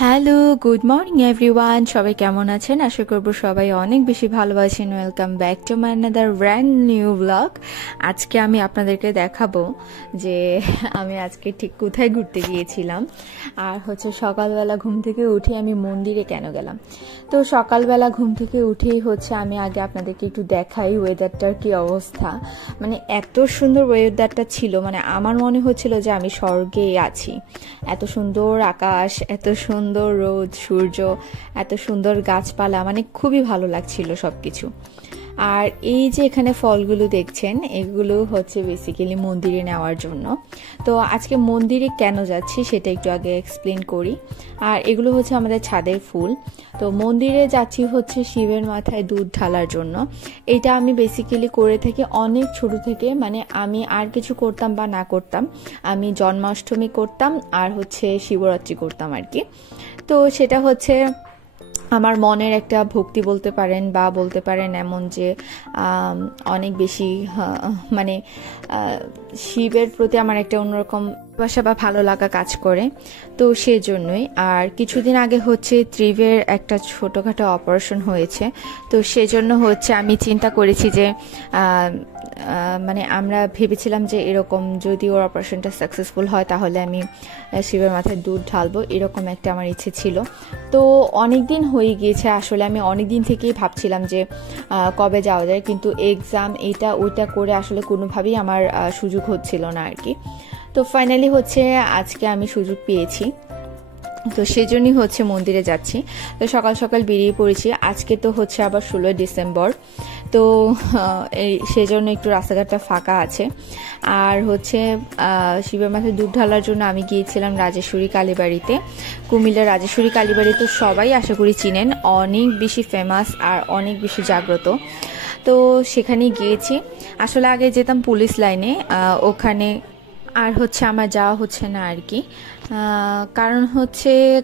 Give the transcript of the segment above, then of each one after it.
Hello, good morning everyone. সবাই কেমন আছেন? আশা করব সবাই অনেক বেশি ভালো আছেন। Welcome back to my another brand new blog. আজকে আমি আপনাদেরকে দেখাবো যে আমি আজকে ঠিক কোথায় ঘুরতে গিয়েছিলাম, আর সকালবেলা ঘুম থেকে উঠে আমি মন্দিরে কেন গেলাম। তো সকালবেলা ঘুম থেকে উঠেই আমি আগে আপনাদেরকে একটু দেখাই ওয়েদারটার কি অবস্থা। মানে এত সুন্দর ওয়েদারটা ছিল, মানে আমার মনে হচ্ছিল যে আমি স্বর্গে আছি। এত সুন্দর আকাশ, এত সুন্দর রোদ, সূর্য, এত সুন্দর গাছপালা, মানে খুবই ভালো লাগছিল সবকিছু। আর এই যে এখানে ফলগুলো দেখছেন, এগুলো বেসিক্যালি মন্দিরে নেওয়ার জন্য। তো আজকে মন্দিরে কেন যাচ্ছি সেটা একটু আগে এক্সপ্লেন করি। আর এগুলো আমাদের ছাদের ফুল। তো মন্দিরে যাচ্ছি শিবের মাথায় দুধ ঢালার জন্য। এটা আমি বেসিক্যালি করে থাকি অনেক ছোট থেকে, মানে আমি আর কিছু করতাম বা না করতাম, আমি জন্মাষ্টমী করতাম আর শিবরাত্রি করতাম আর কি। তো সেটা আমার মনের একটা ভক্তি বলতে পারেন, বা বলতে পারেন এমন যে অনেক বেশি মানে শিবের প্রতি আমার একটা অন্যরকম ভালোবাসা বা ভালো লাগা কাজ করে। তো সেজন্যই। আর কিছুদিন আগে ত্রিবের একটা ছোটোখাটো অপারেশন হয়েছে। তো সেজন্য আমি চিন্তা করেছি যে মানে আমরা ভেবেছিলাম যে এরকম যদি ওর অপারেশনটা সাকসেসফুল হয় তাহলে আমি শিবের মাথায় দুধ ঢালবো, এরকম একটা আমার ইচ্ছে ছিল। তো অনেক দিন হয়ে গিয়েছে, আসলে আমি অনেক দিন থেকেই ভাবছিলাম যে কবে যাওয়া যায়, কিন্তু এক্সাম এইটা ওইটা করে আসলে কোনোভাবেই আমার সুযোগ হচ্ছিল না আর কি। তো ফাইনালি আজকে আমি সুযোগ পেয়েছি, তো সেজন্যই মন্দিরে যাচ্ছি। তো সকাল সকাল বেরিয়ে পড়েছি। আজকে তো আবার 16 ডিসেম্বর। তো সেজন্য একটু রাস্তাঘাটটা ফাঁকা আছে। আর শিবের মাথায় দুধ ঢালার জন্য আমি গিয়েছিলাম রাজেশ্বরী কালীবাড়িতে। কুমিল্লার রাজেশ্বরী কালীবাড়ি তো সবাই আশা করি চিনেন, অনেক বেশি ফেমাস আর অনেক বেশি জাগ্রত। তো সেখানেই গিয়েছি। আসলে আগে যেতাম পুলিশ লাইনে, ওখানে আর আমার যাওয়া হচ্ছে না আর কি।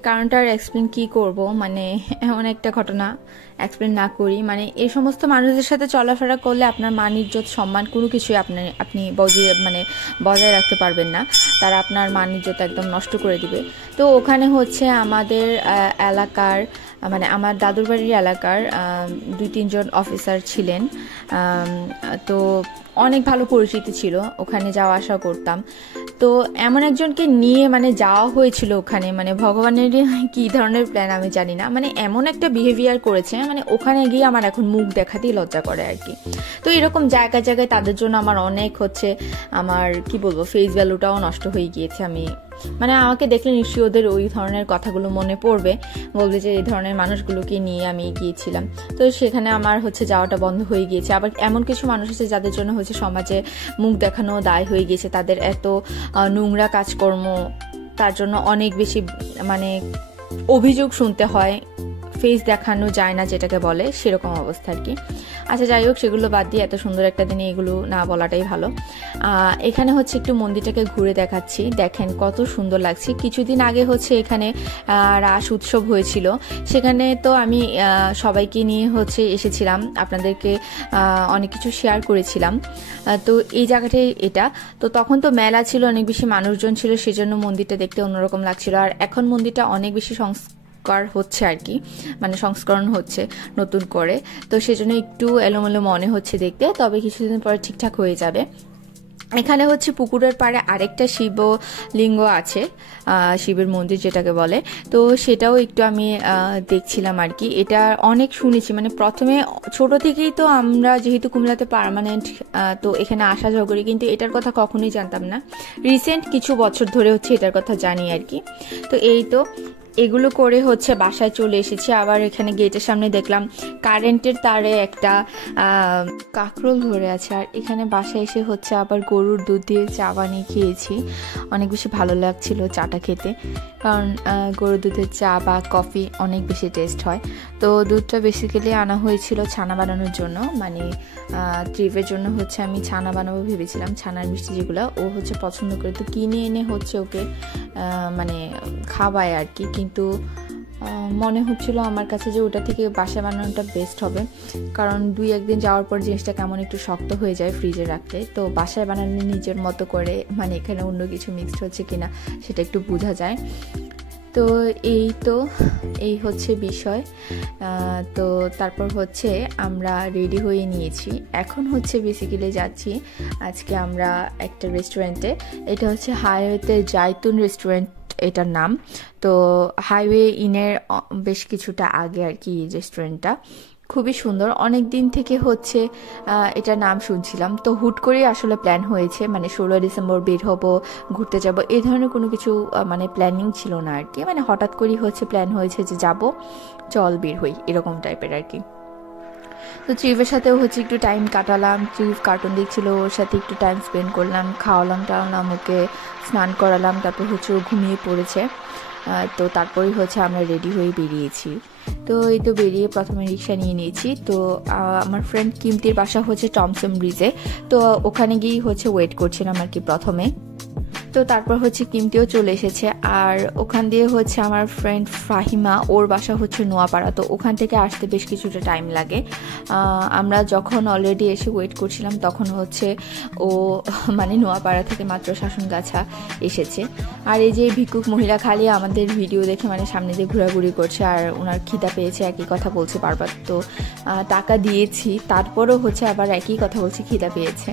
কারণটার এক্সপ্লেন কি করব, মানে এমন একটা ঘটনা এক্সপ্লেন না করি, মানে এই সমস্ত মানুষদের সাথে চলাফেরা করলে আপনার মান ইজ্জত সম্মান কোনো কিছুই আপনি বজায় রাখতে পারবেন না। তারা আপনার মান ইজ্জত একদম নষ্ট করে দিবে। তো ওখানে আমাদের এলাকার, মানে আমার দাদুর বাড়ির এলাকার 2-3 জন অফিসার ছিলেন। তো অনেক ভালো পরিচিতি ছিল, ওখানে যাওয়া আসা করতাম। তো এমন একজনকে নিয়ে যাওয়া হয়েছিল ওখানে, মানে ভগবানের কি ধরনের প্ল্যান আমি জানি না, মানে এমন একটা বিহেভিয়ার করেছে, মানে ওখানে গিয়ে আমার এখন মুখ দেখাতেই লজ্জা করে আর কি। তো এরকম জায়গায় জায়গায় তাদের জন্য আমার অনেক আমার কি বলবো ফেস ভ্যালুটাও নষ্ট হয়ে গিয়েছে। মানে আমাকে দেখলে নিশ্চয়ই ওদের ওই ধরনের কথাগুলো মনে পড়বে, বলবে যে এই ধরনের মানুষগুলোকে নিয়ে আমি গিয়েছিলাম। তো সেখানে আমার যাওয়াটা বন্ধ হয়ে গিয়েছে। আবার এমন কিছু মানুষ আছে যাদের জন্য সমাজে মুখ দেখানো দায় হয়ে গিয়েছে, তাদের এত নোংরা কাজকর্ম, তার জন্য অনেক বেশি অভিযোগ শুনতে হয়, ফেস দেখানো যায় না যেটাকে বলে, সেরকম অবস্থা আর কি। আচ্ছা যাই হোক, সেগুলো বাদ দিয়ে এত সুন্দর একটা দিনে এগুলো না বলাটাই ভালো। এখানে একটু মন্দিরটাকে ঘুরে দেখাচ্ছি, দেখেন কত সুন্দর লাগছে। কিছুদিন আগে এখানে রাস উৎসব হয়েছিল, সেখানে তো আমি সবাইকে নিয়ে এসেছিলাম, আপনাদেরকে অনেক কিছু শেয়ার করেছিলাম। তো এই জায়গাটাই এটা। তো তখন তো মেলা ছিল, অনেক বেশি মানুষজন ছিল, সেজন্য মন্দিরটা দেখতে অন্যরকম লাগছিল। আর এখন মন্দিরটা অনেক বেশি হচ্ছে আর কি, মানে সংস্করণ হচ্ছে নতুন করে। তো সেজন্য একটু এলোমেলো মনে হচ্ছে দেখতে, তবে কিছুদিন পরে ঠিকঠাক হয়ে যাবে। এখানে পুকুরের পাড়ে আরেকটা শিবলিঙ্গ আছে, শিবের মন্দির যেটাকে বলে। তো সেটাও একটু আমি দেখছিলাম আর কি। এটা অনেক শুনেছি, মানে প্রথমে ছোট থেকেই তো আমরা যেহেতু কুমিল্লাতে পার্মানেন্ট, তো এখানে আসা যাওয়া করি, কিন্তু এটার কথা কখনোই জানতাম না। রিসেন্ট কিছু বছর ধরে এটার কথা জানি আর কি। তো এই তো এগুলো করে বাসায় চলে এসেছি। আবার এখানে গেটের সামনে দেখলাম কারেন্টের তারে একটা কাকরোল ধরে আছে। আর এখানে বাসায় এসে আবার গরুর দুধ দিয়ে চা বানিয়ে খেয়েছি, অনেক বেশি ভালো লাগছিল চাটা খেতে, কারণ গরুর দুধের চা বা কফি অনেক বেশি টেস্ট হয়। তো দুধটা বেসিক্যালি আনা হয়েছিল ছানা বানানোর জন্য, মানে ট্রিপের জন্য আমি ছানা বানাবো ভেবেছিলাম, ছানার মিষ্টি যেগুলো ও পছন্দ করে, তো কিনে এনে ওকে মানে খাওয়ায় আর কি। কিন্তু মনে হচ্ছিল আমার কাছে যে ওটা থেকে বাসা বানানোটা বেস্ট হবে, কারণ 2-1 দিন যাওয়ার পর জিনিসটা কেমন একটু শক্ত হয়ে যায় ফ্রিজে রাখলে। তো বাসায় বানানো নিজের মতো করে, মানে এখানে অন্য কিছু মিক্সড হচ্ছে কিনা সেটা একটু বোঝা যায়। তো এই হচ্ছে বিষয়। তো তারপর হচ্ছে আমরা রেডি হয়ে নিয়েছি, এখন হচ্ছে বেসিক্যালি যাচ্ছি আজকে আমরা একটা রেস্টুরেন্টে। এটা হচ্ছে হাইওয়েতে জাইতুন রেস্টুরেন্ট এটার নাম। তো হাইওয়ে ইনের বেশ কিছুটা আগে আর কি রেস্টুরেন্টটা, খুবই সুন্দর। অনেক দিন থেকে হচ্ছে এটার নাম শুনছিলাম, তো হুট করেই আসলে প্ল্যান হয়েছে, মানে 16 ডিসেম্বর বের হব, ঘুরতে যাব, এই ধরনের কোনো কিছু মানে প্ল্যানিং ছিল না আর কি, মানে হঠাৎ করেই হচ্ছে প্ল্যান হয়েছে যে যাব, চল বের হই, এরকম টাইপের আর কি। তো চিফের সাথেও হচ্ছে একটু টাইম কাটালাম, চিফ কার্টুন দেখছিল, ওর সাথে একটু টাইম স্পেন্ড করলাম, খাওয়ালাম টাওয়ালাম, ওকে স্নান করালাম, তারপর হচ্ছে ও ঘুমিয়ে পড়েছে। তো তারপরেই হচ্ছে আমরা রেডি হয়ে বেরিয়েছি। তো এই তো বেরিয়ে প্রথমে রিক্সা নিয়ে নিয়েছি। তো আমার ফ্রেন্ড কিমতির বাসা হচ্ছে টমসন ব্রিজে, তো ওখানে গিয়েই হচ্ছে ওয়েট করছিলাম আর কি প্রথমে। তো তারপর হচ্ছে কিমতিও চলে এসেছে, আর ওখান দিয়ে হচ্ছে আমার ফ্রেন্ড ফাহিমা, ওর বাসা হচ্ছে নোয়াপাড়া, তো ওখান থেকে আসতে বেশ কিছুটা টাইম লাগে। আমরা যখন অলরেডি এসে ওয়েট করছিলাম তখন হচ্ছে ও মানে নোয়াপাড়া থেকে মাত্র শাসনগাছা এসেছে। আর এই যে ভিক্ষুক মহিলা খালি আমাদের ভিডিও দেখে মানে সামনে দিয়ে ঘোরাঘুরি করছে, আর ওনার খিদা পেয়েছে, একই কথা বলছে বারবার। তো টাকা দিয়েছি, তারপরও হচ্ছে আবার একই কথা বলছে খিদা পেয়েছে।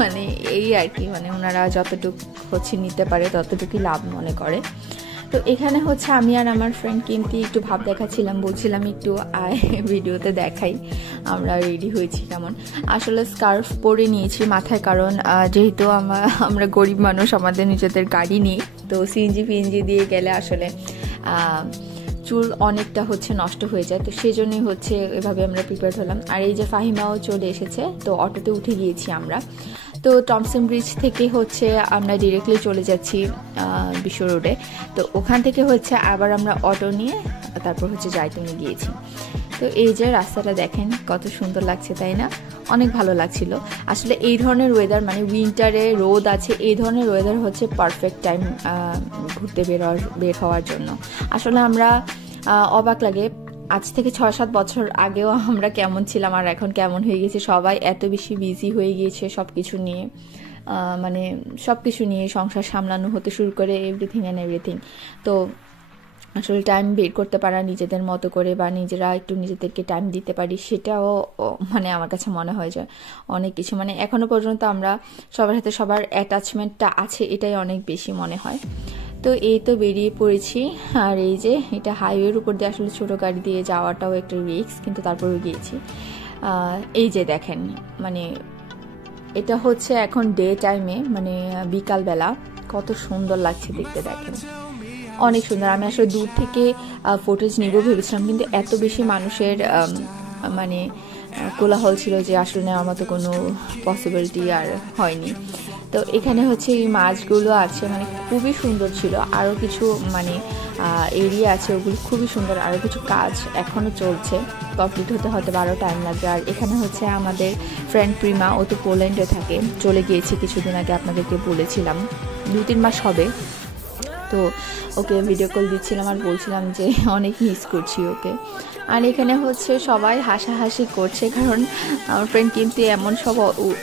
মানে এই আর কি, মানে ওনারা যতটুকু হচ্ছে নিতে পারে ততটুকুই লাভ মনে করে। তো এখানে হচ্ছে আমি আর আমার ফ্রেন্ড কিমতি একটু ভাব দেখাচ্ছিলাম, বলছিলাম একটু আয় ভিডিওতে দেখাই আমরা রেডি হয়েছি কেমন। আসলে স্কার্ফ পরে নিয়েছি মাথায়, কারণ যেহেতু আমরা গরিব মানুষ, আমাদের নিজেদের গাড়ি নেই, তো সিএনজি ফিএনজি দিয়ে গেলে আসলে চুল অনেকটা হচ্ছে নষ্ট হয়ে যায়, তো সেই জন্যই হচ্ছে এভাবে আমরা প্রিপেয়ার হলাম। আর এই যে ফাহিমাও চলে এসেছে, তো অটোতে উঠে গিয়েছি আমরা। তো টমসন ব্রিজ থেকে হচ্ছে আমরা ডিরেক্টলি চলে যাচ্ছি বিশ্ব রোডে। তো ওখান থেকে হচ্ছে আবার আমরা অটো নিয়ে তারপর হচ্ছে জাইতুনে গিয়েছি। তো এই যে রাস্তাটা দেখেন কত সুন্দর লাগছে, তাই না? অনেক ভালো লাগছিল আসলে। এই ধরনের ওয়েদার, মানে উইন্টারে রোদ আছে, এই ধরনের ওয়েদার হচ্ছে পারফেক্ট টাইম ঘুরতে বের হওয়ার জন্য। আসলে আমরা অবাক লাগে, আজ থেকে 6-7 বছর আগেও আমরা কেমন ছিলাম আর এখন কেমন হয়ে গেছে। সবাই এত বেশি বিজি হয়ে গিয়েছে সব কিছু নিয়ে, মানে সব কিছু নিয়ে সংসার সামলানো হতে শুরু করে এভরিথিং অ্যান্ড এভরিথিং। তো আসলে টাইম বের করতে পারা নিজেদের মতো করে, বা নিজেরা একটু নিজেদেরকে টাইম দিতে পারি, সেটাও মানে আমার কাছে মনে হয় যে অনেক কিছু, মানে এখনো পর্যন্ত আমরা সবার সাথে সবার অ্যাটাচমেন্টটা আছে, এটাই অনেক বেশি মনে হয়। তো এই তো বেরিয়ে পড়েছি। আর এই যে এটা হাইওয়ের উপর দিয়ে আসলে ছোটো গাড়ি দিয়ে যাওয়াটাও একটা রিস্ক, কিন্তু তারপরেও গিয়েছি। এই যে দেখেন, মানে এটা হচ্ছে এখন ডে টাইমে, মানে বিকালবেলা, কত সুন্দর লাগছে দেখতে, দেখেন অনেক সুন্দর। আমি আসলে দূর থেকে ফুটেজ নিব ভেবেছিলাম, কিন্তু এত বেশি মানুষের মানে কোলাহল ছিল যে আসলে নেওয়ার মতো কোনো পসিবিলিটি আর হয়নি। তো এখানে হচ্ছে এই মাছগুলো আছে, মানে খুবই সুন্দর ছিল। আরও কিছু মানে এরিয়া আছে, ওগুলো খুবই সুন্দর। আরও কিছু কাজ এখনও চলছে, কমপ্লিট হতে হয়তো আরও টাইম লাগবে। আর এখানে হচ্ছে আমাদের ফ্রেন্ড প্রিমা, ও তো পোল্যান্ডে থাকে, চলে গিয়েছে কিছুদিন আগে, আপনাদেরকে বলেছিলাম 2-3 মাস হবে। তো ওকে ভিডিও কল দিচ্ছিলাম আর বলছিলাম যে অনেক মিস করছি ওকে। আর এখানে হচ্ছে সবাই হাসাহাসি করছে, কারণ আমার ফ্রেন্ড কিন্তু এমন সব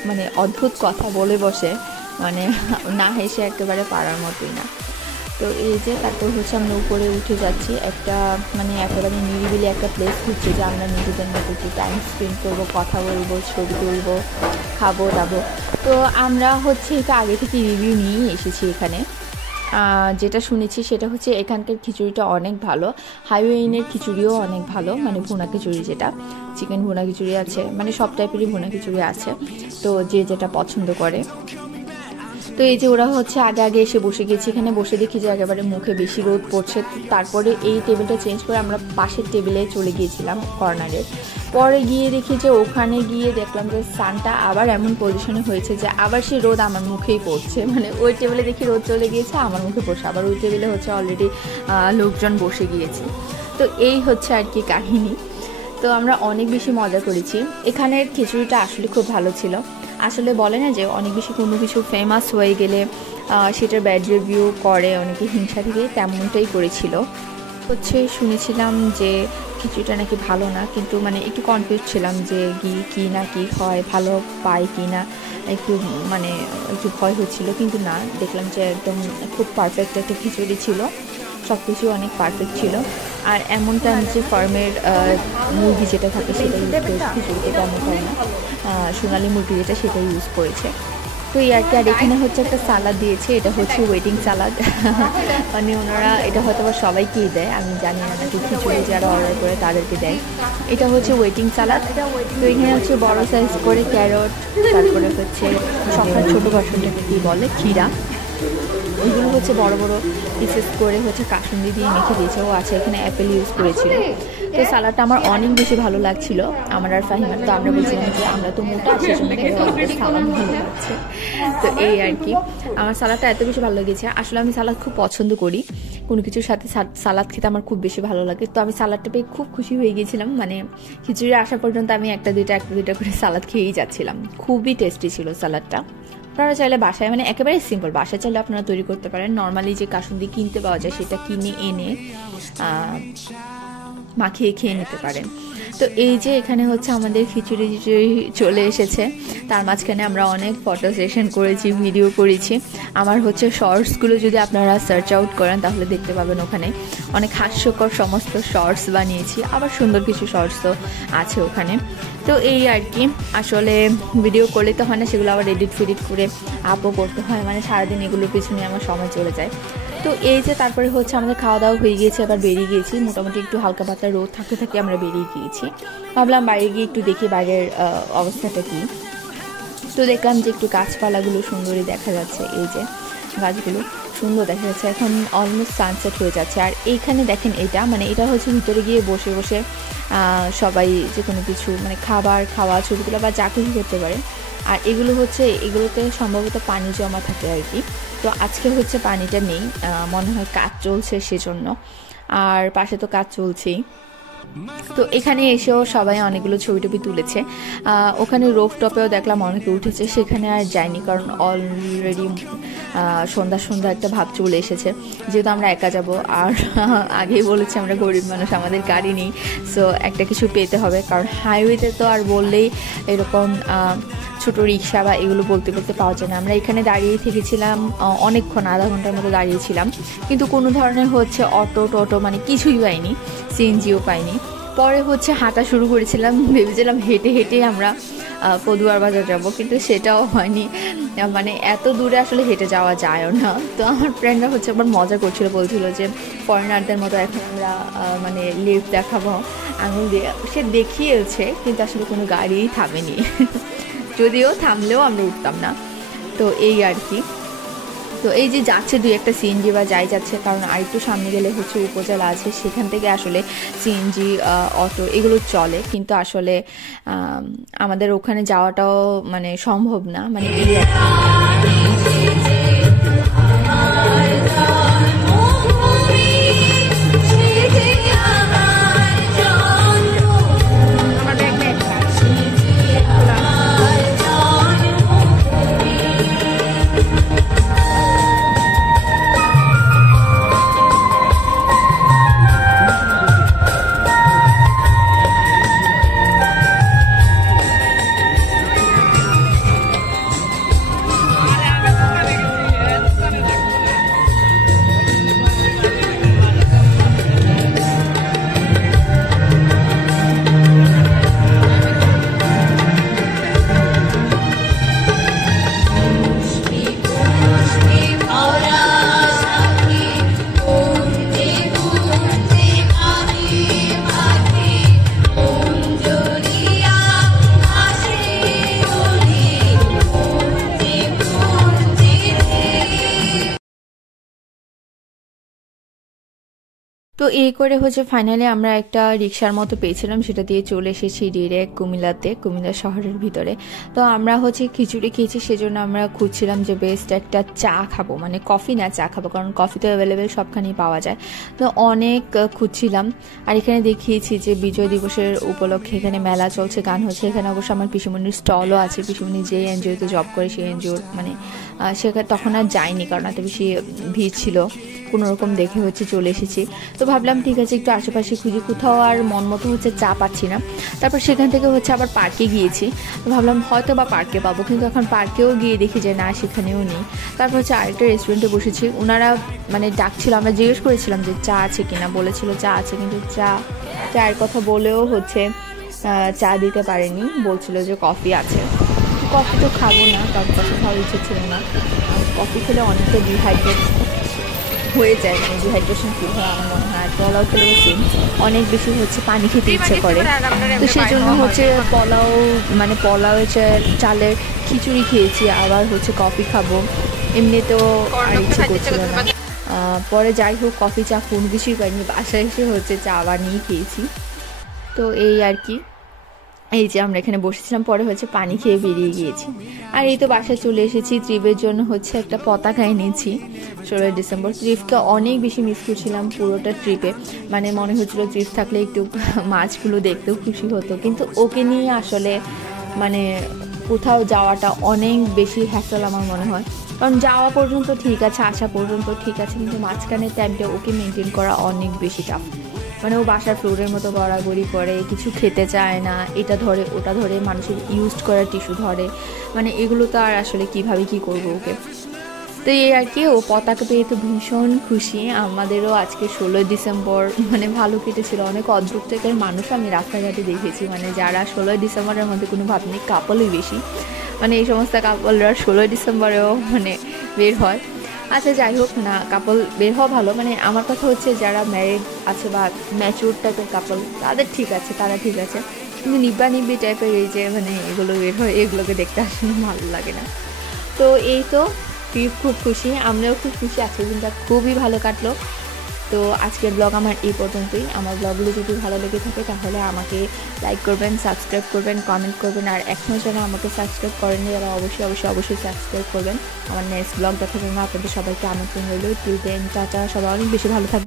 মানে অদ্ভুত কথা বলে বসে, মানে না হেসে একেবারে পারার মতোই না। তো এই যে তারপর হচ্ছে আমরা উপরে উঠে যাচ্ছি, একটা মানে একেবারে নিরিবিলি একটা প্লেস হচ্ছে যে আমরা নিজেদের মতো একটু টাইম স্পেন্ড করবো, কথা বলবো, ছবি তুলবো, খাবো দাবো। তো আমরা হচ্ছে এটা আগে থেকে রিভিউ নিয়েই এসেছি এখানে। যেটা শুনেছি সেটা হচ্ছে এখানকার খিচুড়িটা অনেক ভালো, হাইওয়ে ইনের খিচুড়িও অনেক ভালো, মানে ভুনা খিচুড়ি, যেটা চিকেন ভুনা খিচুড়ি আছে, মানে সব টাইপেরই ভুনা খিচুড়ি আছে, তো যে যেটা পছন্দ করে। তো এই যে ওরা হচ্ছে আগে আগে এসে বসে গেছে, এখানে বসে দেখি যে একেবারে মুখে বেশি রোদ পড়ছে। তারপরে এই টেবিলটা চেঞ্জ করে আমরা পাশের টেবিলে চলে গিয়েছিলাম কর্নারে। পরে গিয়ে দেখি যে ওখানে গিয়ে দেখলাম যে সানটা আবার এমন পজিশনে হয়েছে যে আবার সেই রোদ আমার মুখেই পড়ছে, মানে ওই টেবিলে দেখি রোদ চলে গিয়েছে, আমার মুখে পড়ছে, আবার ওই টেবিলে হচ্ছে অলরেডি লোকজন বসে গিয়েছে। তো এই হচ্ছে আর কি কাহিনী। তো আমরা অনেক বেশি মজা করেছি। এখানের খিচুড়িটা আসলে খুব ভালো ছিল। আসলে বলে না যে অনেক বেশি কোনো কিছু ফেমাস হয়ে গেলে সেটার ব্যাড রিভিউ করে অনেকে হিংসা থেকে, তেমনটাই করেছিল। হচ্ছে শুনেছিলাম যে খিচুড়িটা নাকি ভালো না, কিন্তু মানে একটু কনফিউজ ছিলাম যে কি না কি হয়, ভালো পাই কি না, একটু ভয় হচ্ছিল। কিন্তু না, দেখলাম যে একদম খুব পারফেক্ট একটা খিচুড়ি ছিল, সব কিছু অনেক পারফেক্ট ছিল। আর এমনটা যে ফার্মের মুরগি যেটা থাকে সেটা ইউজ করেছে, খিচুড়িতে টমেটো না, সোনালি মুরগি যেটা সেটা ইউজ করেছে। তো এই আর কি। আর এখানে হচ্ছে একটা সালাদ দিয়েছে, এটা হচ্ছে ওয়েটিং সালাদ। মানে ওনারা এটা হয়তো বা সবাইকেই দেয়, আমি জানি না, নাকি খিচুড়ি যারা অর্ডার করে তাদেরকে দেয়। এটা হচ্ছে ওয়েটিং সালাদ। তো এখানে হচ্ছে বড় সাইজ করে ক্যারট, তারপরে হচ্ছে শসার ছোটো ভার্সনটাকে কী বলে, ক্ষীরা, ওইগুলো হচ্ছে বড় বড় পিসেস করে হচ্ছে কাসুন্দি দিয়ে মেখে দিয়েছে। ও আছে এখানে অ্যাপেল ইউজ করেছিল। তো সালাডটা আমার অনেক বেশি ভালো লাগছিল, আমার আর ফাহিমার। তো আমরা বলছিলাম যে আমরা তো মোটা, সেজন্য সালাদ ভালো লাগছে। তো এই আর কি, আমার সালাডটা এত বেশি ভালো লেগেছে। আসলে আমি সালাদ খুব পছন্দ করি, কোনো কিছুর সাথে সালাদ খেতে আমার খুব বেশি ভালো লাগে। তো আমি সালাডটা পেয়ে খুব খুশি হয়ে গিয়েছিলাম। মানে খিচুড়ি আসা পর্যন্ত আমি একটা দুইটা করে সালাদ খেয়েই যাচ্ছিলাম। খুবই টেস্টি ছিল সালাডটা। আপনারা চাইলে বাসায়, মানে একেবারে সিম্পল, বাসায় চাইলে আপনারা তৈরি করতে পারেন। নর্মালি যে কাসুন্দি কিনতে পাওয়া যায় সেটা কিনে এনে মাখিয়ে খেয়ে নিতে পারেন। তো এই যে এখানে হচ্ছে আমাদের খিচুড়ি চলে এসেছে, তার মাঝখানে আমরা অনেক ফটো সেশন করেছি, ভিডিও করেছি। আমার হচ্ছে শর্টসগুলো যদি আপনারা সার্চ আউট করেন তাহলে দেখতে পাবেন ওখানে অনেক হাস্যকর সমস্ত শর্টস বানিয়েছি, আবার সুন্দর কিছু শর্টসও আছে ওখানে। তো এই আর কি, আসলে ভিডিও করলে তো হয় না, সেগুলো আবার এডিট ফেডিট করে আপও করতে হয়, মানে সারাদিন এগুলোর পিছনে আমার সময় চলে যায়। তো এই যে তারপরে হচ্ছে আমাদের খাওয়া দাওয়া হয়ে গিয়েছে, আবার বেরিয়ে গিয়েছি। মোটামুটি একটু হালকা পাতলা রোদ থাকতে থাকে আমরা বেরিয়ে গিয়েছি। ভাবলাম বাইরে গিয়ে একটু দেখি বাইরের অবস্থাটা কী। তো দেখলাম যে একটু গাছপালাগুলো সুন্দরই দেখা যাচ্ছে, এই যে গাছগুলো সুন্দর দেখা যাচ্ছে। এখন অলমোস্ট সানসেট হয়ে যাচ্ছে। আর এইখানে দেখেন, এটা হচ্ছে ভিতরে গিয়ে বসে বসে সবাই যে কোনো কিছু, মানে খাবার খাওয়া, ছবিগুলো বা যা কিছু করতে পারে। আর এগুলোতে সম্ভবত পানি জমা থাকে আর কি। তো আজকে হচ্ছে পানিটা নেই, মনে হয় কাজ চলছে সেজন্য, আর পাশে তো কাজ চলছেই। তো এখানে এসেও সবাই অনেকগুলো ছবি টবি তুলেছে। ওখানে রোফটপেও দেখলাম অনেকে উঠেছে, সেখানে আর যাইনি, কারণ অলরেডি সন্ধ্যা একটা ভাব চলে এসেছে, যেহেতু আমরা একা যাব। আর আগেই বলেছি আমরা গরিব মানুষ, আমাদের গাড়ি নেই, সো একটা কিছু পেতে হবে। কারণ হাইওয়েতে তো আর বললেই এরকম ছোটো রিক্সা বা এগুলো বলতে পাওয়া যায় না। আমরা এখানে দাঁড়িয়েই থেকেছিলাম অনেকক্ষণ, আধা ঘন্টার মতো দাঁড়িয়েছিলাম, কিন্তু কোনো ধরনের হচ্ছে টোটো মানে কিছুই পাইনি, সিএনজিও পাইনি। পরে হচ্ছে হাঁটা শুরু করেছিলাম, ভেবেছিলাম হেঁটে হেঁটে আমরা পদুয়ার বাজার যাব, কিন্তু সেটাও হয়নি। মানে এত দূরে আসলে হেঁটে যাওয়া যায়ও না। তো আমার ফ্রেন্ডরা হচ্ছে আবার মজা করছিল, বলছিল যে ফরেনারদের মতো এখন আমরা মানে লিফট দেখাবো আঙুল দিয়ে। সে দেখিয়েছে, কিন্তু আসলে কোনো গাড়িই থামেনি, যদিও থামলেও আমরা উঠতাম না। তো এই আর কি। তো এই যে যাচ্ছে দুই একটা সিএনজি বা যাই যাচ্ছে, কারণ আরেকটু সামনে গেলে হচ্ছে উপজেলা আছে, সেখান থেকে আসলে সিএনজি অটো এগুলো চলে, কিন্তু আসলে আমাদের ওখানে যাওয়াটাও মানে সম্ভব না, মানে এই আর কি। তো এই করে হচ্ছে ফাইনালি আমরা একটা রিক্সার মতো পেয়েছিলাম, সেটা দিয়ে চলে এসেছি ডিরেক্ট কুমিল্লা শহরের ভিতরে। তো আমরা হচ্ছে খিচুড়ি খেয়েছি, সেজন্য আমরা খুঁজছিলাম যে বেস্ট একটা চা খাবো, মানে কফি না চা খাবো, কারণ কফি তো অ্যাভেলেবেল সবখানেই পাওয়া যায়। তো অনেক খুঁজছিলাম। আর এখানে দেখিয়েছি যে বিজয় দিবসের উপলক্ষে এখানে মেলা চলছে, গান হচ্ছে। এখানে অবশ্য আমার পিসিমণির স্টলও আছে, পিসিমণি যে এনজিওতে জব করে সেই এনজিওর মানে সেখানে তখন আর যাইনি, কারণ এত বেশি ভিড় ছিল। কোনোরকম দেখে হচ্ছে চলে এসেছি। তো ভাবলাম ঠিক আছে একটু আশেপাশে খুঁজি, কোথাও আর মন মতো হচ্ছে চা পাচ্ছি না। তারপর সেখান থেকে হচ্ছে আবার পার্কে গিয়েছি। তো ভাবলাম হয়তো বা পার্কে পাবো, কিন্তু এখন পার্কেও গিয়ে দেখি যে না, সেখানেও নেই। তারপর হচ্ছে আরেকটা রেস্টুরেন্টে বসেছি, ওনারা মানে ডাকছিল, আমরা জিজ্ঞেস করেছিলাম যে চা আছে কিনা, বলেছিল চা আছে, কিন্তু চায়ের কথা বলেও হচ্ছে চা দিতে পারেনি, বলছিল যে কফি আছে। কফি তো খাবো না, কারণ কফি খাওয়ার ইচ্ছে ছিল না। কফি খেলে অনেকটা ডিহাইড্রেট হয়ে যায়, মানে ডিহাইড্রেশন ফিল হয় আমার মনে হয়। আর পোলাও খেলেও সেম, অনেক বেশি হচ্ছে পানি খেতে ইচ্ছে করে। তো সেই জন্য হচ্ছে পোলাও মানে পোলাও চালের খিচুড়ি খেয়েছি, আবার হচ্ছে কফি খাবো, এমনিতেও আর ইচ্ছে করছিল না। পরে যাই হোক কফি চা কোনো কিছুই পাইনি, বাসায় এসে হচ্ছে চা বানিয়ে খেয়েছি। তো এই আর কি, এই যে আমরা এখানে বসেছিলাম, পরে হচ্ছে পানি খেয়ে বেরিয়ে গিয়েছি। আর এই তো বাসায় চলে এসেছি। ট্রিপের জন্য হচ্ছে একটা পতাকা এনেছি 16 ডিসেম্বর। ট্রিপকে অনেক বেশি মিস করছিলাম পুরোটা ট্রিপে, মানে মনে হচ্ছিল ট্রিপ থাকলে একটু মাছগুলো দেখতেও খুশি হতো, কিন্তু ওকে নিয়ে আসলে মানে কোথাও যাওয়াটা অনেক বেশি হ্যাসেল আমার মনে হয়। কারণ যাওয়া পর্যন্ত ঠিক আছে, আসা পর্যন্ত ঠিক আছে, কিন্তু মাঝখানের টাইমটা ওকে মেনটেন করা অনেক বেশি টাফ। মানে ও বাসার ফ্লোরের মতো গড়াগড়ি করে, কিছু খেতে চায় না, এটা ধরে ওটা ধরে, মানুষের ইউজ করা টিস্যু ধরে, মানে এগুলো তো আর আসলে কীভাবে কী করবো ওকে। তো এই আর কি, ও পতাকা পেয়ে তো ভীষণ খুশি। আমাদেরও আজকে 16 ডিসেম্বর মানে ভালো কেটেছিল। অনেক অদ্ভুত টাইপের মানুষ আমি রাস্তাঘাটে দেখেছি, মানে যারা 16 ডিসেম্বরের মধ্যে কোনো ভাব নেই, কাপলই বেশি, মানে এই সমস্ত কাপলরা 16 ডিসেম্বরেও মানে বের হয়। আচ্ছা যাই হোক, না কাপল বের হওয়া ভালো, মানে আমার কথা হচ্ছে যারা ম্যারিড আছে বা ম্যাচিউর টাইপের কাপল, তাদের ঠিক আছে, তারা ঠিক আছে, কিন্তু নিব্বি টাইপের এই যে মানে এগুলো বের হয়, এগুলোকে দেখতে আসলে ভালো লাগে না। তো এই তো ট্রিপ খুব খুশি, আমরাও খুব খুশি, আজকের দিনটা খুবই ভালো কাটলো। তো আজকের ব্লগ আমার এই পর্যন্তই। আমার ব্লগগুলো যদি ভালো লেগে থাকে তাহলে আমাকে লাইক করবেন, সাবস্ক্রাইব করবেন, কমেন্ট করবেন, আর এখনও যারা আমাকে সাবস্ক্রাইব করেননি তারা অবশ্যই সাবস্ক্রাইব করবেন। আমার নেক্সট ব্লগ দেখার জন্য আপনাদের সবাইকে আমন্ত্রণ রইল। টিল দেন টাটা, সবাই অনেক বেশি ভালো থাকবেন।